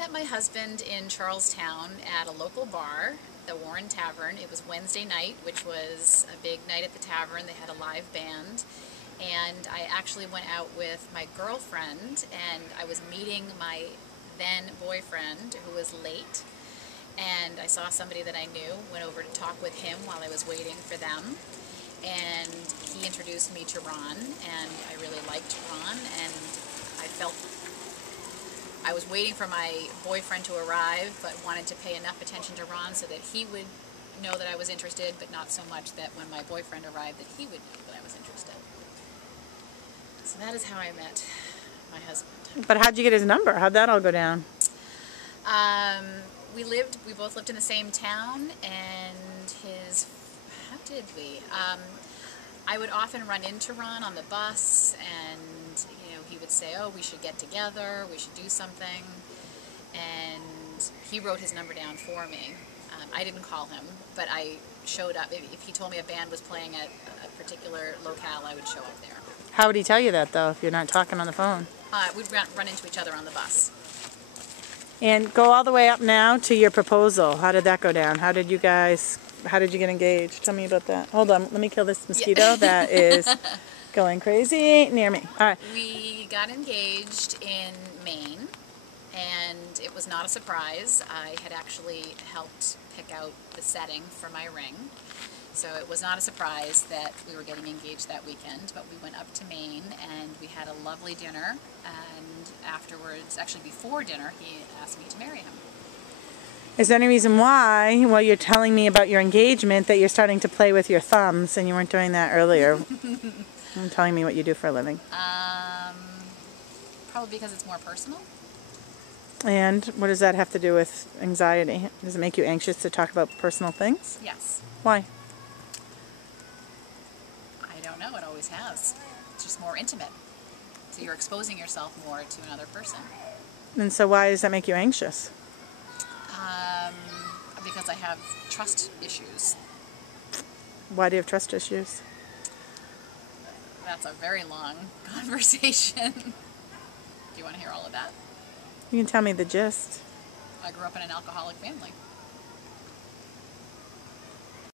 met my husband in Charlestown at a local bar, the Warren Tavern. It was Wednesday night, which was a big night at the tavern. They had a live band. And I actually went out with my girlfriend, and I was meeting my then boyfriend, who was late. And I saw somebody that I knew, went over to talk with him while I was waiting for them. And he introduced me to Ron, and I really liked Ron, and I felt I was waiting for my boyfriend to arrive, but wanted to pay enough attention to Ron so that he would know that I was interested, but not so much that when my boyfriend arrived that he would know that I was interested. So that is how I met my husband. But how'd you get his number? How'd that all go down? We both lived in the same town, and how did we? I would often run into Ron on the bus, and he would say, oh, we should get together, we should do something, and he wrote his number down for me. I didn't call him, but I showed up. If he told me a band was playing at a particular locale, I would show up there. How would he tell you that, though, if you're not talking on the phone? We'd run into each other on the bus. And go all the way up now to your proposal. How did that go down? How did you get engaged? Tell me about that. Hold on, let me kill this mosquito that is going crazy near me. All right. We got engaged in Maine, and it was not a surprise. I had actually helped pick out the setting for my ring, so it was not a surprise that we were getting engaged that weekend, but we went up to Maine and we had a lovely dinner, and afterwards, actually before dinner, he asked me to marry him. Is there any reason why, while you're telling me about your engagement, that you're starting to play with your thumbs and you weren't doing that earlier? I'm telling me what you do for a living. Probably because it's more personal. And what does that have to do with anxiety? Does it make you anxious to talk about personal things? Yes. Why? I don't know, it always has. It's just more intimate. So you're exposing yourself more to another person. And so why does that make you anxious? Because I have trust issues. Why do you have trust issues? That's a very long conversation. Do you want to hear all of that? You can tell me the gist. I grew up in an alcoholic family.